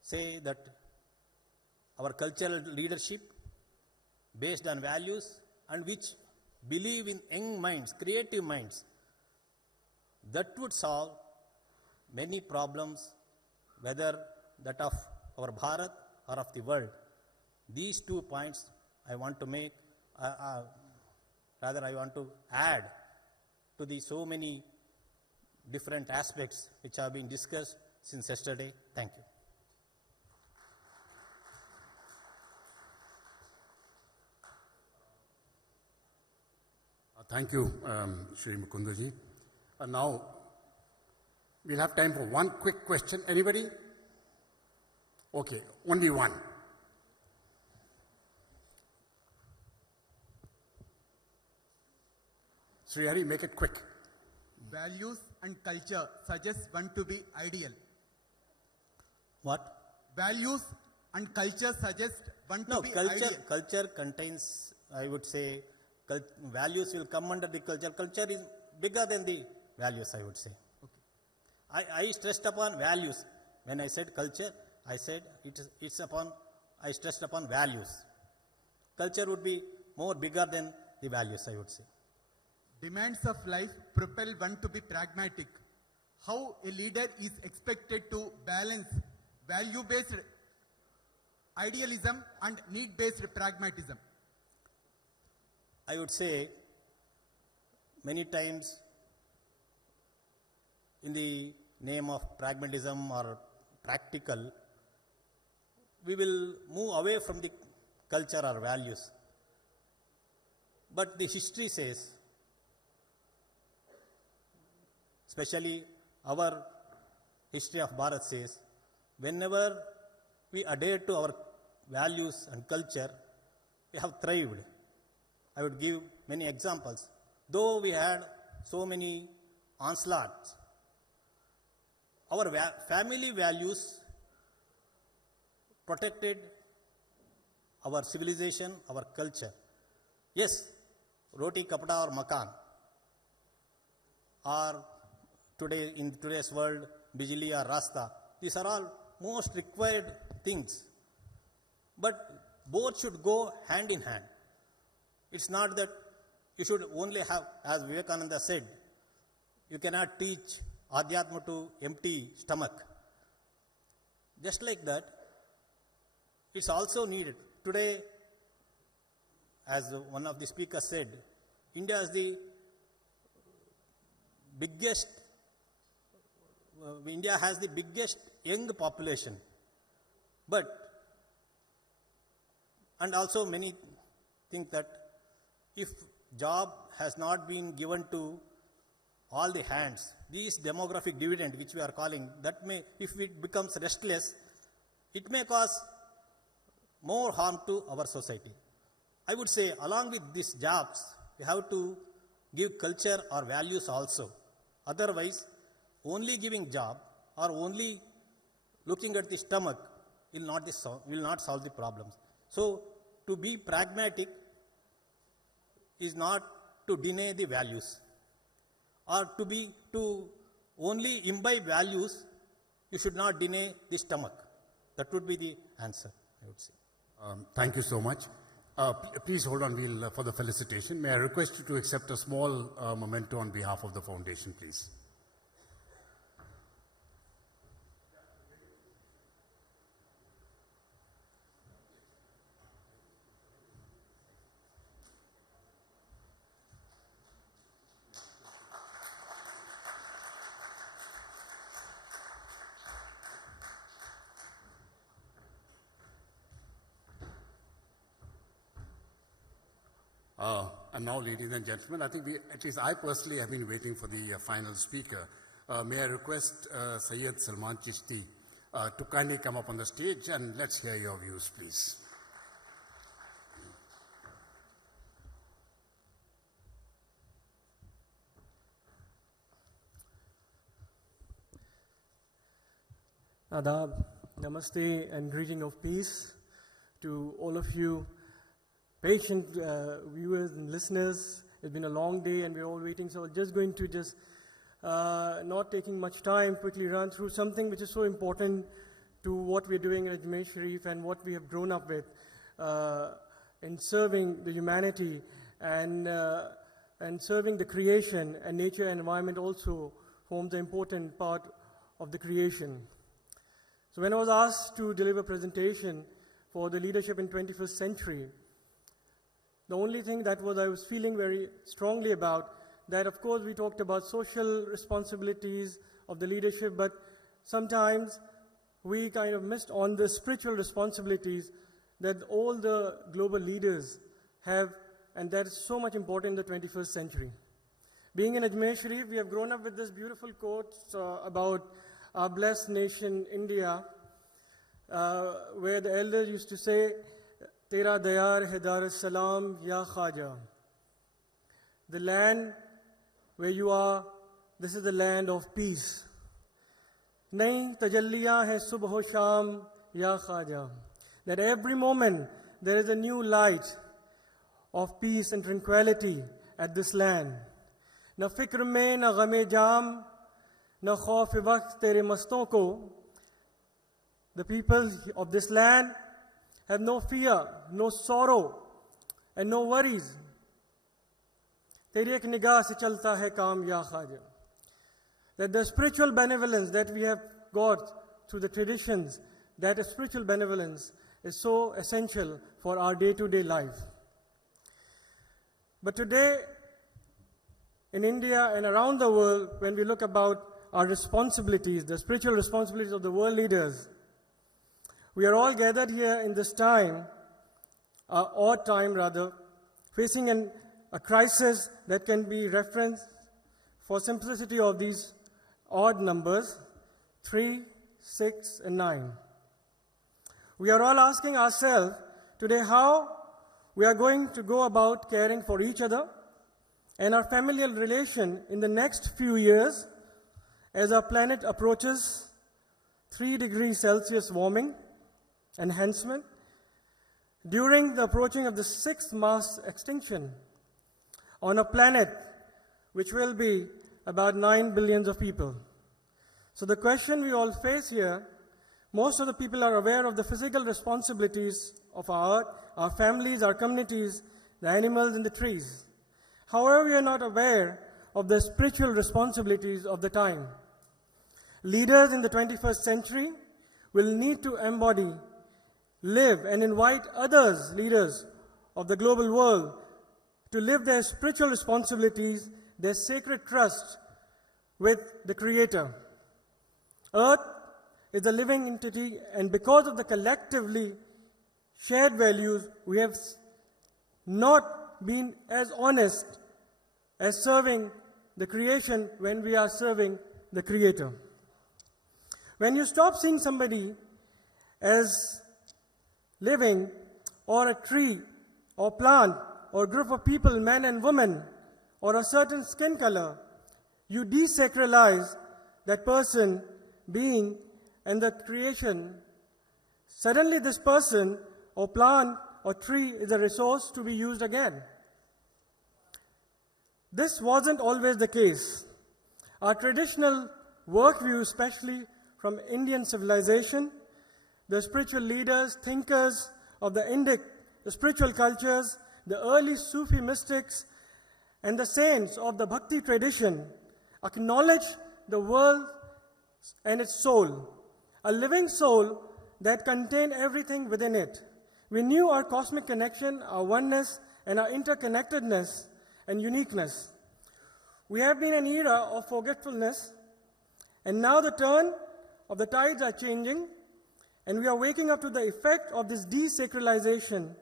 say that our cultural leadership based on values and which believe in young minds, creative minds, that would solve many problems, whether that of our Bharat or of the world. These 2 points I want to make, I want to add to the so many different aspects which have been discussed since yesterday. Thank you. Thank you, Shri Mukundaji. Now, we'll have time for one quick question. Anybody? Okay, only one. Sri Hari, make it quick. Values and culture suggest one to be ideal. What? Values and culture suggest one No, to be ideal. culture contains, I would say, values will come under the culture. Culture is bigger than the values, I would say. Okay. I stressed upon values. When I said culture, I said I stressed upon values. Culture would be more bigger than the values, I would say. Demands of life propel one to be pragmatic. How a leader is expected to balance value-based idealism and need-based pragmatism. I would say many times in the name of pragmatism or practical, we will move away from the culture or values. But the history says, especially our history of Bharat says, whenever we adhere to our values and culture, we have thrived. I would give many examples. Though we had so many onslaughts, our family values protected our civilization, our culture. Yes, roti, kapda or makan, or today in today's world, bijli or rasta, these are all most required things. But both should go hand in hand. It's not that you should only have, as Vivekananda said, you cannot teach Adhyatma to empty stomach. Just like that, it's also needed. Today, as one of the speakers said, India is the biggest, India has the biggest young population. But, and also many think that if job has not been given to all the hands, this demographic dividend which we are calling, that may, if it becomes restless, it may cause more harm to our society. I would say along with these jobs, we have to give culture or values also. Otherwise, only giving job or only looking at the stomach will not solve the problems. So, to be pragmatic is not to deny the values, or to only imbibe values, you should not deny the stomach. That would be the answer, I would say. Thank you so much. Please hold on, we'll, for the felicitation. May I request you to accept a small memento on behalf of the foundation, please. And now, ladies and gentlemen, I think at least I personally have been waiting for the final speaker. May I request Syed Salman Chishti to kindly come up on the stage, and let's hear your views, please. Adab, namaste, and greeting of peace to all of you. Patient viewers and listeners, it's been a long day and we're all waiting, so just going to not taking much time, quickly run through something which is so important to what we're doing at Ajmer Sharif and what we have grown up with in serving the humanity and serving the creation, and nature and environment also forms an important part of the creation. So when I was asked to deliver a presentation for the leadership in 21st century, the only thing that I was feeling very strongly about, that of course we talked about social responsibilities of the leadership, but sometimes we kind of missed on the spiritual responsibilities that all the global leaders have, and that is so much important in the 21st century. Being in Ajmer Sharif, we have grown up with this beautiful quote about our blessed nation, India, where the elders used to say, Tera dayar hai dar salam ya Khaja. The land where you are, this is the land of peace. Nayi tajalliyan hai subh ho sham ya Khaja. That every moment there is a new light of peace and tranquility at this land. Na fikr mein, na ghame jam, na khauf waqt tere maston ko. The people of this land have no fear, no sorrow, and no worries. Teri ek nigah se chalta hai kaam ya Khaja. That the spiritual benevolence that we have got through the traditions, that spiritual benevolence is so essential for our day-to-day life. But today, in India and around the world, when we look about our responsibilities, the spiritual responsibilities of the world leaders, we are all gathered here in this time, odd time rather, facing a crisis that can be referenced for simplicity of these odd numbers, 3, 6, and 9. We are all asking ourselves today how we are going to go about caring for each other and our familial relation in the next few years as our planet approaches 3 degrees Celsius warming enhancement during the approaching of the 6th mass extinction on a planet which will be about 9 billion of people. So the question we all face here, most of the people are aware of the physical responsibilities of our earth, our families, our communities, the animals and the trees. However, we are not aware of the spiritual responsibilities of the time. Leaders in the 21st century will need to embody, live and invite others, leaders of the global world, to live their spiritual responsibilities, their sacred trust with the Creator. Earth is a living entity, and because of the collectively shared values, we have not been as honest as serving the creation when we are serving the Creator. When you stop seeing somebody as living, or a tree, or plant, or group of people, men and women, or a certain skin color, you desacralize that person, being, and the creation. Suddenly this person, or plant, or tree is a resource to be used again. This wasn't always the case. Our traditional worldview, especially from Indian civilization, the spiritual leaders, thinkers of the Indic, the spiritual cultures, the early Sufi mystics, and the saints of the Bhakti tradition acknowledge the world and its soul, a living soul that contained everything within it. We knew our cosmic connection, our oneness, and our interconnectedness and uniqueness. We have been an era of forgetfulness, and now the turn of the tides are changing, and we are waking up to the effect of this desacralization,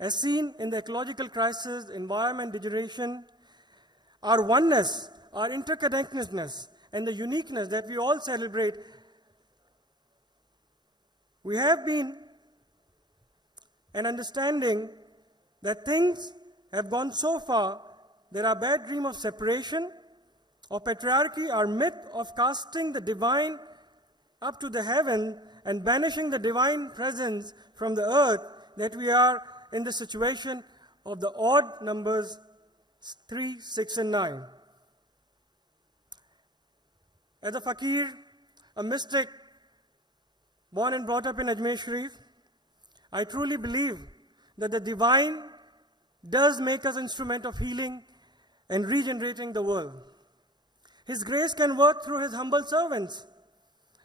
as seen in the ecological crisis, environment degradation, our oneness, our interconnectedness, and the uniqueness that we all celebrate. We have been an understanding that things have gone so far that our bad dream of separation, of patriarchy, our myth of casting the divine up to the heaven and banishing the divine presence from the earth, that we are in the situation of the odd numbers 3, 6, and 9. As a fakir, a mystic, born and brought up in Ajmer Sharif, I truly believe that the divine does make us instrument of healing and regenerating the world. His grace can work through His humble servants.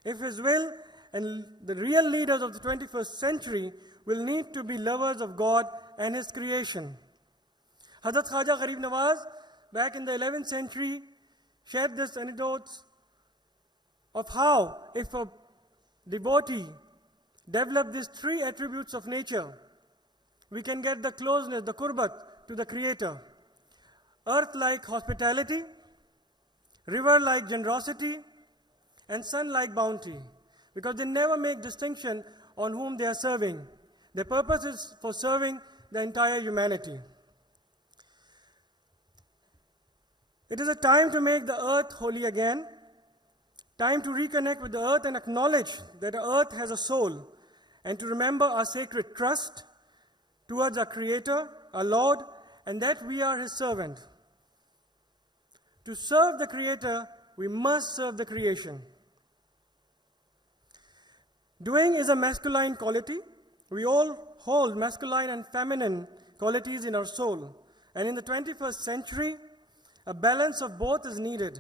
If His will, and the real leaders of the 21st century will need to be lovers of God and His creation. Hazrat Khaja Gharib Nawaz, back in the 11th century, shared this anecdote of how, if a devotee developed these 3 attributes of nature, we can get the closeness, the qurbat to the Creator. Earth like hospitality, river like generosity, and sun like bounty. Because they never make distinction on whom they are serving. Their purpose is for serving the entire humanity. It is a time to make the earth holy again, time to reconnect with the earth and acknowledge that the earth has a soul, and to remember our sacred trust towards our Creator, our Lord, and that we are His servant. To serve the Creator, we must serve the creation. Doing is a masculine quality. We all hold masculine and feminine qualities in our soul. And in the 21st century, a balance of both is needed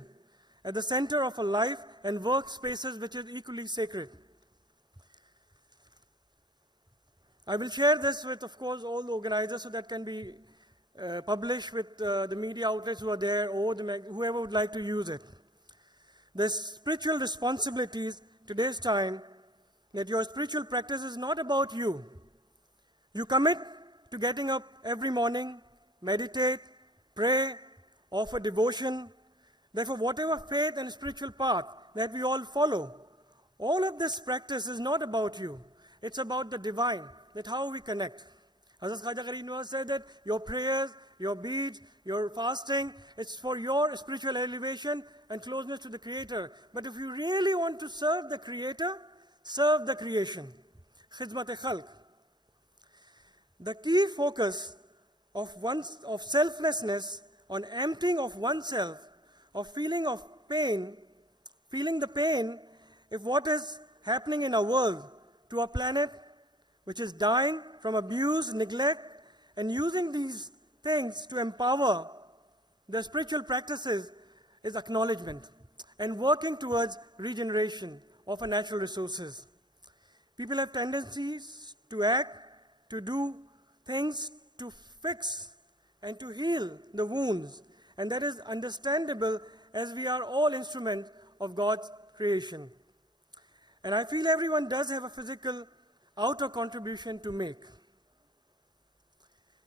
at the center of a life and workspaces which is equally sacred. I will share this with, of course, all the organizers so that can be published with the media outlets who are there or whoever would like to use it. The spiritual responsibilities today's time, that your spiritual practice is not about you. You commit to getting up every morning, meditate, pray, offer devotion. Therefore, whatever faith and spiritual path that we all follow, all of this practice is not about you. It's about the divine, that how we connect. Hazrat Khaja Gharib Nawaz said that your prayers, your beads, your fasting, it's for your spiritual elevation and closeness to the Creator. But if you really want to serve the Creator, serve the creation. Khidmat-e-Khalq. The key focus of selflessness, on emptying of oneself, of feeling the pain if what is happening in our world, to our planet, which is dying from abuse, neglect, and using these things to empower the spiritual practices is acknowledgement and working towards regeneration of our natural resources. People have tendencies to act, to do things to fix and to heal the wounds, and that is understandable as we are all instruments of God's creation. And I feel everyone does have a physical outer contribution to make.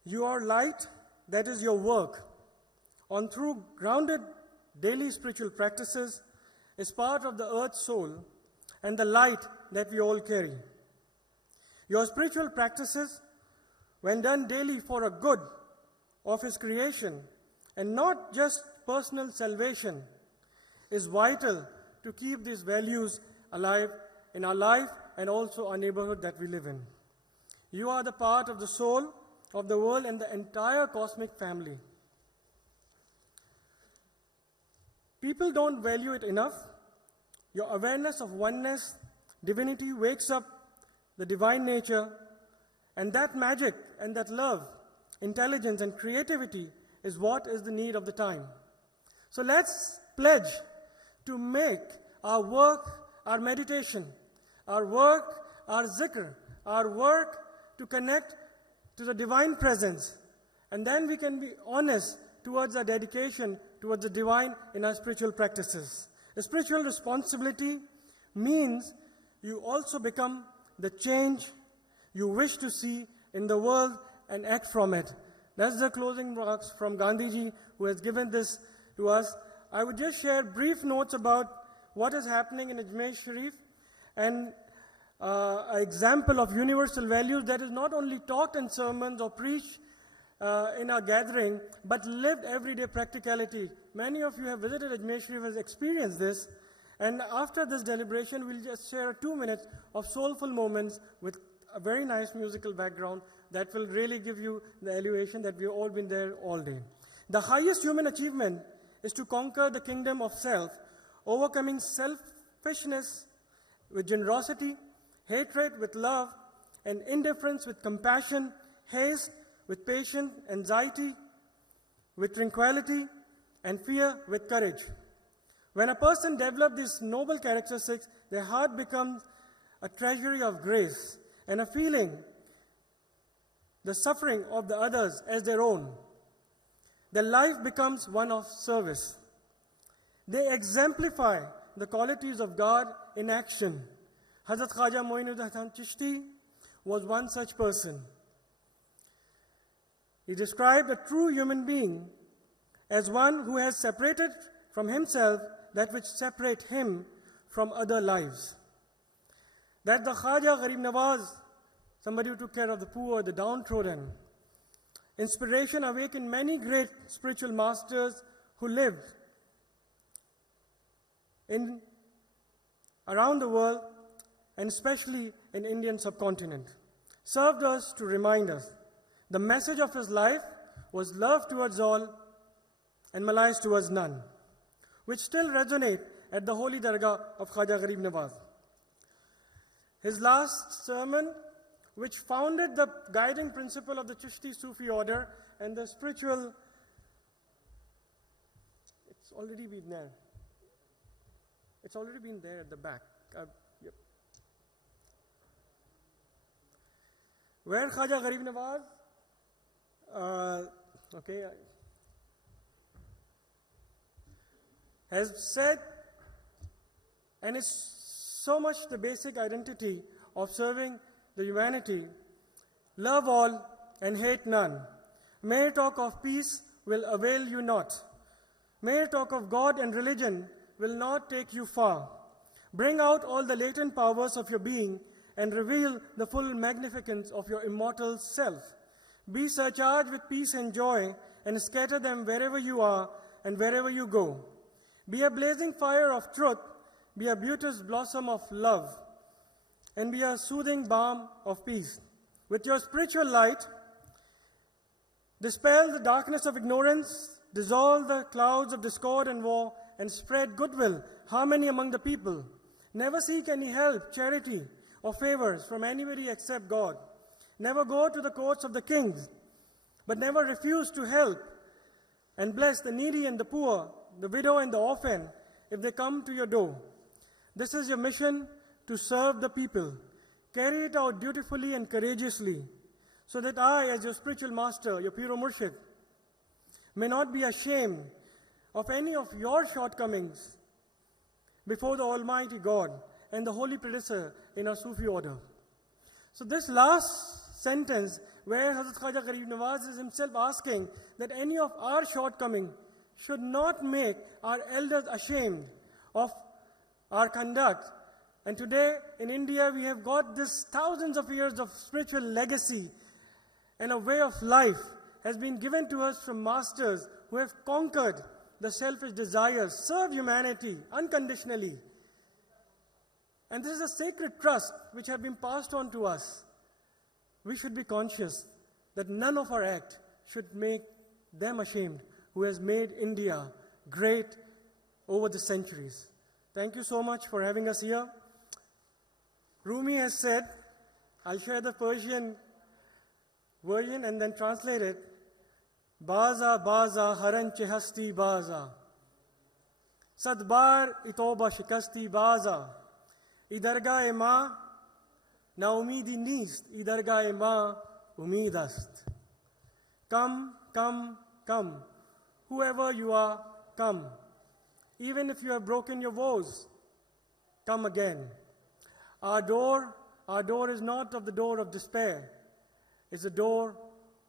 Your light, that is your work, on through grounded daily spiritual practices, is part of the earth's soul and the light that we all carry. Your spiritual practices, when done daily for a good of His creation and not just personal salvation, is vital to keep these values alive in our life and also our neighborhood that we live in. You are the part of the soul of the world and the entire cosmic family. People don't value it enough. Your awareness of oneness, divinity wakes up the divine nature, and that magic and that love, intelligence and creativity is what is the need of the time. So let's pledge to make our work our meditation, our work our zikr, our work to connect to the divine presence, and then we can be honest towards our dedication towards the divine in our spiritual practices. A spiritual responsibility means you also become the change you wish to see in the world and act from it. That's the closing remarks from Gandhiji, who has given this to us. I would just share brief notes about what is happening in Ajmer Sharif and an example of universal values that is not only taught in sermons or preached in our gathering, but lived everyday practicality. Many of you have visited Ajmer Sharif, has experienced this. And after this deliberation, we'll just share 2 minutes of soulful moments with a very nice musical background that will really give you the elevation that we've all been there all day. The highest human achievement is to conquer the kingdom of self, overcoming selfishness with generosity, hatred with love, and indifference with compassion, haste with patience, anxiety with tranquility, and fear with courage. When a person develops these noble characteristics, their heart becomes a treasury of grace and a feeling the suffering of the others as their own. Their life becomes one of service. They exemplify the qualities of God in action. Hazrat Khaja Moinuddin Chishti was one such person. He described a true human being as one who has separated from himself that which separate him from other lives. That the Khaja Gharib Nawaz, somebody who took care of the poor, the downtrodden. Inspiration awakened many great spiritual masters who lived around the world, and especially in Indian subcontinent, served us to remind us the message of his life was love towards all and malice towards none, which still resonate at the holy dargah of Khwaja Gharib Nawaz. His last sermon, which founded the guiding principle of the Chishti Sufi order and the spiritual, it's already been there. It's already been there at the back. Yep. Where Khwaja Gharib Nawaz, has said, and it's so much the basic identity of serving the humanity, love all and hate none. Mere talk of peace will avail you not. Mere talk of God and religion will not take you far. Bring out all the latent powers of your being and reveal the full magnificence of your immortal self. Be surcharged with peace and joy and scatter them wherever you are and wherever you go. Be a blazing fire of truth, be a beauteous blossom of love, and be a soothing balm of peace. With your spiritual light, dispel the darkness of ignorance, dissolve the clouds of discord and war, and spread goodwill, harmony among the people. Never seek any help, charity, or favors from anybody except God. Never go to the courts of the kings, but never refuse to help and bless the needy and the poor, the widow and the orphan, if they come to your door. This is your mission, to serve the people. Carry it out dutifully and courageously, so that I, as your spiritual master, your Piro Murshid, may not be ashamed of any of your shortcomings before the Almighty God and the holy predecessor in our Sufi order. So this last sentence, where Hazrat Khwaja Gharib Nawaz is himself asking that any of our shortcomings should not make our elders ashamed of our conduct. And today in India we have got this thousands of years of spiritual legacy, and a way of life has been given to us from masters who have conquered the selfish desires, served humanity unconditionally. And this is a sacred trust which has been passed on to us. We should be conscious that none of our act should make them ashamed, who has made India great over the centuries. Thank you so much for having us here. Rumi has said, I'll share the Persian version and then translate it. Baza baza haran chehasti baza. Sadbar itoba shikasti baza. Idarga ma na umidi nist. Idarga ma umidast. Come, come, come. Whoever you are, come. Even if you have broken your vows, come again. Our door is not of the door of despair. It's the door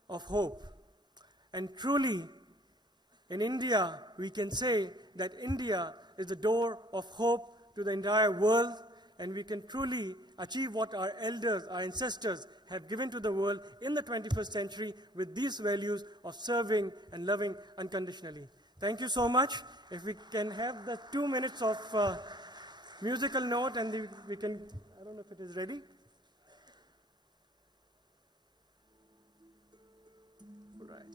of hope. And truly, in India, we can say that India is the door of hope to the entire world, and we can truly achieve what our elders, our ancestors have given to the world in the 21st century with these values of serving and loving unconditionally. Thank you so much. If we can have the 2 minutes of musical note, and we can, I don't know if it is ready. All right.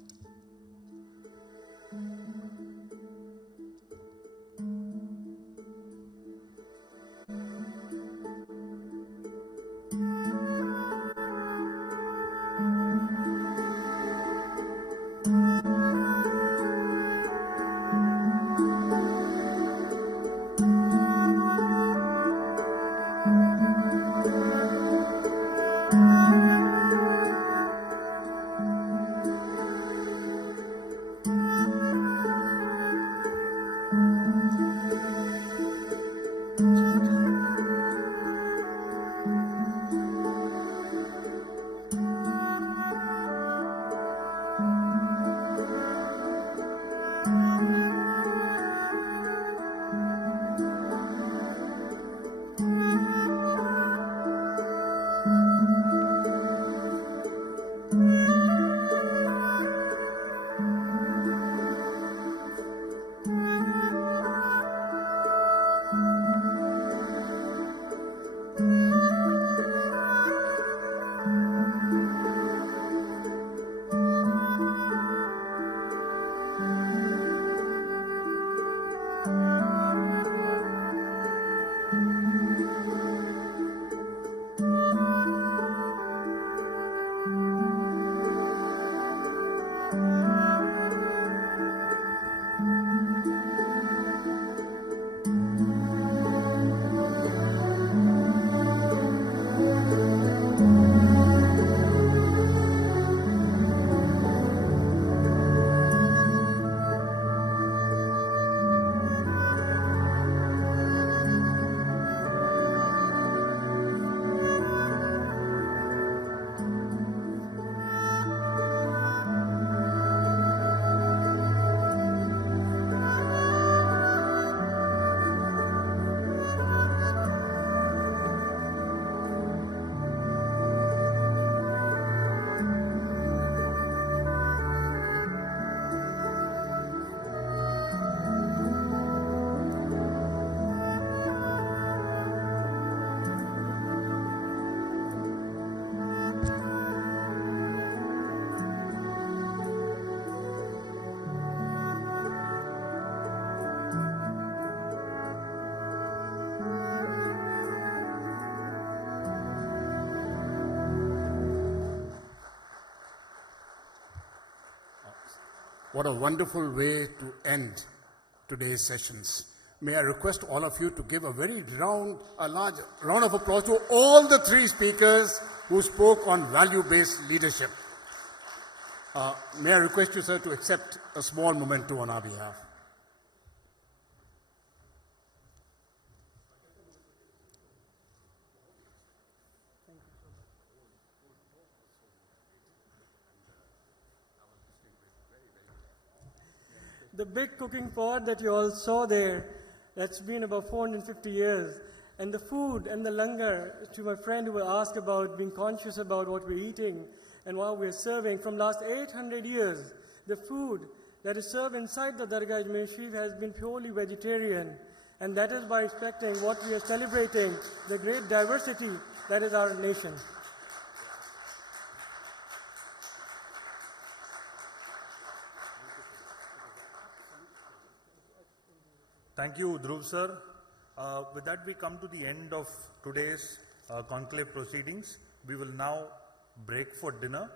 What a wonderful way to end today's sessions. May I request all of you to give a large round of applause to all the three speakers who spoke on value-based leadership. May I request you, sir, to accept a small memento on our behalf. The big cooking pot that you all saw there, that's been about 450 years. And the food and the langar, to my friend who asked about being conscious about what we're eating and what we're serving, from last 800 years, the food that is served inside the Dargah Ajmer Sharif has been purely vegetarian. And that is by respecting what we are celebrating, the great diversity that is our nation. Thank you, Dhruv sir. With that, we come to the end of today's conclave proceedings. We will now break for dinner.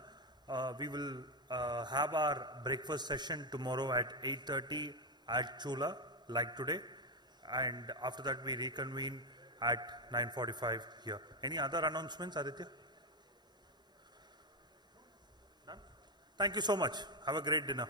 We will have our breakfast session tomorrow at 8:30 at Chula, like today. And after that, we reconvene at 9:45 here. Any other announcements, Aditya? None? Thank you so much. Have a great dinner.